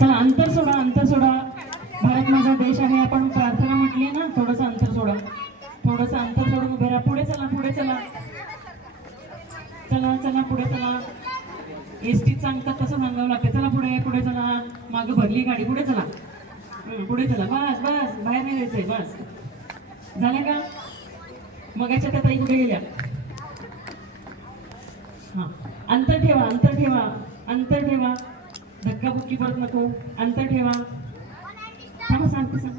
चला अंतर सोडा, अंतर सोडा. भारत माझा देश आहे, आपण प्रार्थना म्हटली ना. थोडंसं अंतर सोडा, थोडंसं अंतर सोडून उभे राहा. पुढे चला, पुढे चला, चला चला पुढे चला. एसटीत सांगतात तसं सांगावं लागतं. चला पुढे, पुढे चला. मागं भरली गाडी, पुढे चला, पुढे चला. बस बस, बाहेर नाही जायचंय. बस झालं का? मगाच्या त्या ताई कुठे गेल्या? हा, अंतर ठेवा, अंतर ठेवा, अंतर ठेवा. धक्काबुक्की परत नको. अंतर ठेवा. थांबा, सांगते सांग.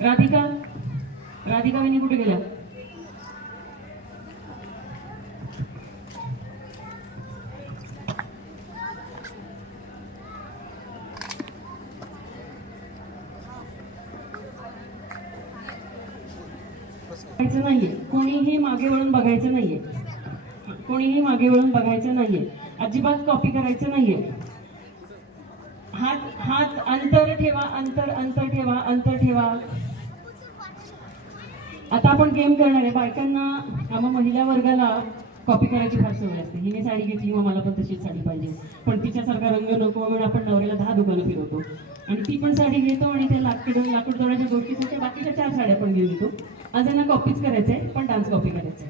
राधिका, राधिका वहिनी कुठे गेल्या? नाहीये, कोणीही मागे वळून बघायचं नाहीये, कोणीही मागे वळून बघायचं नाहीये. अजिबात कॉपी करायचं नाहीये. हात हात अंतर ठेवा, अंतर अंतर ठेवा, अंतर ठेवा. आता आपण गेम करणार आहे. बायकांना आम्हा महिला वर्गाला कॉपी करायची फार सवय असते. हिने साडी घेतली, मग मला पण तशीच साडी पाहिजे, पण तिच्यासारखा रंग नको म्हणून आपण नवऱ्याला 10 दुकानं फिरवतो. आणि ती पण साडी घेतो आणि त्या लाकूड तोडाच्या गोष्टी बाकीच्या 4 साड्या पण घेऊन येतो. आज यांना कॉपीच करायचंय, पण डान्स कॉपी करायचंय.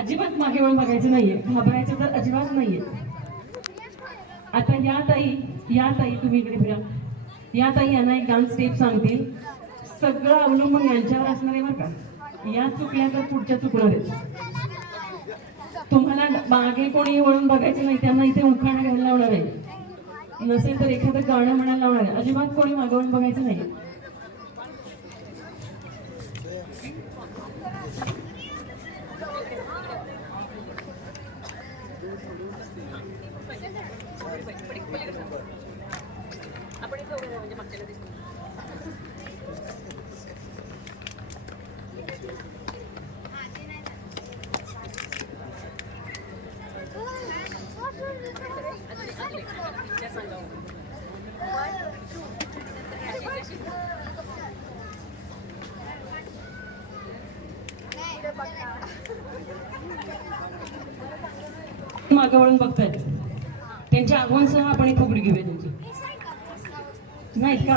अजिबात मागे वळून बघायचं नाहीये, घाबरायचं तर अजिबात नाहीये. आता या ताई तुम्ही इकडे फिरा. या ताई यांना एक डान्स स्टेप सांगतील. सगळं अवलंबून यांच्यावर असणार आहे बरं का. या चुकल्या तर पुढच्या चुकणार आहेत. तुम्हाला मागे कोणी वळून बघायचं नाही. त्यांना इथे उखाणा घ्यायला लावणार आहे. नसेल तर एखादं गाणं म्हणायला लावणार आहे. अजिबात कोणी मागे वळून बघायचं नाही. मागे वळून बघतायत. त्यांच्या आगमनासह आपण एक फुगडी घेऊया त्यांची. नाहीत का?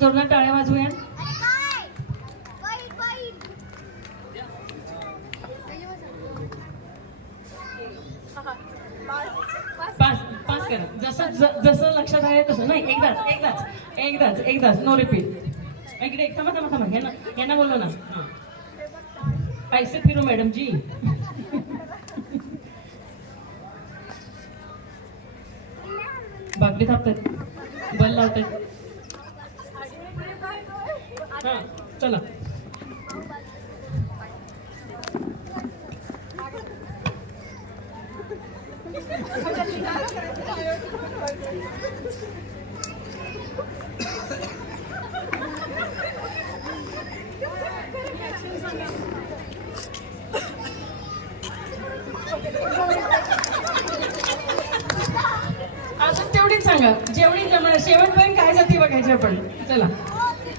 जोरदार टाळ्या वाजवूया. पास करा. जसं लक्षात आहे तसं. नाही, एकदाच नो रिपीट. इकडे थांबा. यांना बोललो ना. ऐसे फिरू मॅडम जी. बागडी थापतात, बल लावतात. हा चला. अजून तेवढीच सांगा, जेवढी जमणार. शेवटपर्यंत काय जाती बघायची आपण. चला.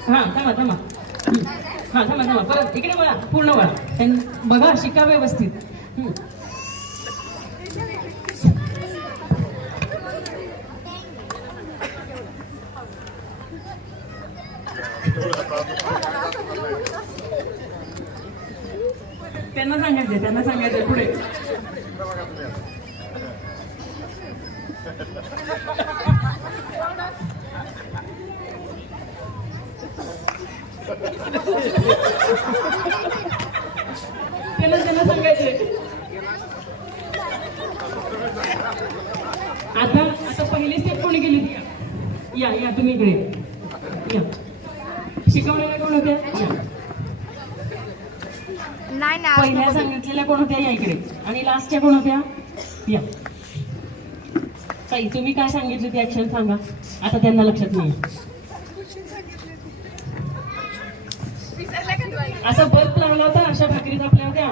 हा थांबा. हा थांबा. परत इकडे बघा, पूर्ण बघा. बघा, शिका व्यवस्थित. त्यांना सांगायचं पुढे. त्यांना सांगायचे. आता पहिली स्टेप कोणी केली ती? या तुम्ही इकडे या. शिकवलेल्या कोण होत्या? पहिल्या सांगितलेल्या कोण होत्या? या इकडे. आणि लास्टच्या कोण होत्या? या. ताई तुम्ही काय सांगितली ती ऍक्शन सांगा. आता त्यांना लक्षात नाही. असा बल्ब लावला होता, अशा भाकरी थापल्या होत्या.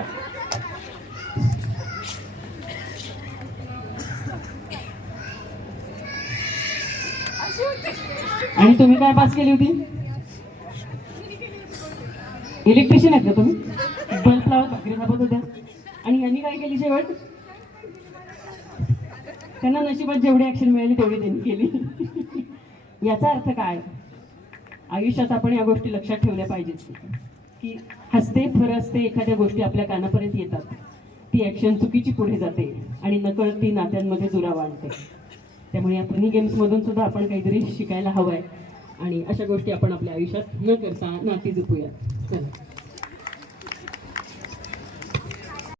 आणि तुम्ही काय पास केली होती? इलेक्ट्रिशियन आहेत का तुम्ही? बल्ब लावत भाकरी थापत होत्या. शेवट त्यांना नशिबात जेवढी ऍक्शन मिळाली तेवढी त्यांनी केली. याचा अर्थ काय? आयुष्यात आपण या गोष्टी लक्षात ठेवल्या पाहिजेत की हसते फरसते एखाद्या गोष्टी आपल्या कानापर्यंत येतात, ती ऍक्शन चुकीची पुढे जाते आणि नकळत ती नात्यांमध्ये दुरावा आणते. त्यामुळे या फनी गेम्समधून सुद्धा आपण काहीतरी शिकायला हवंय आणि अशा गोष्टी आपण आपल्या आयुष्यात न करता नाती जपूया. चला.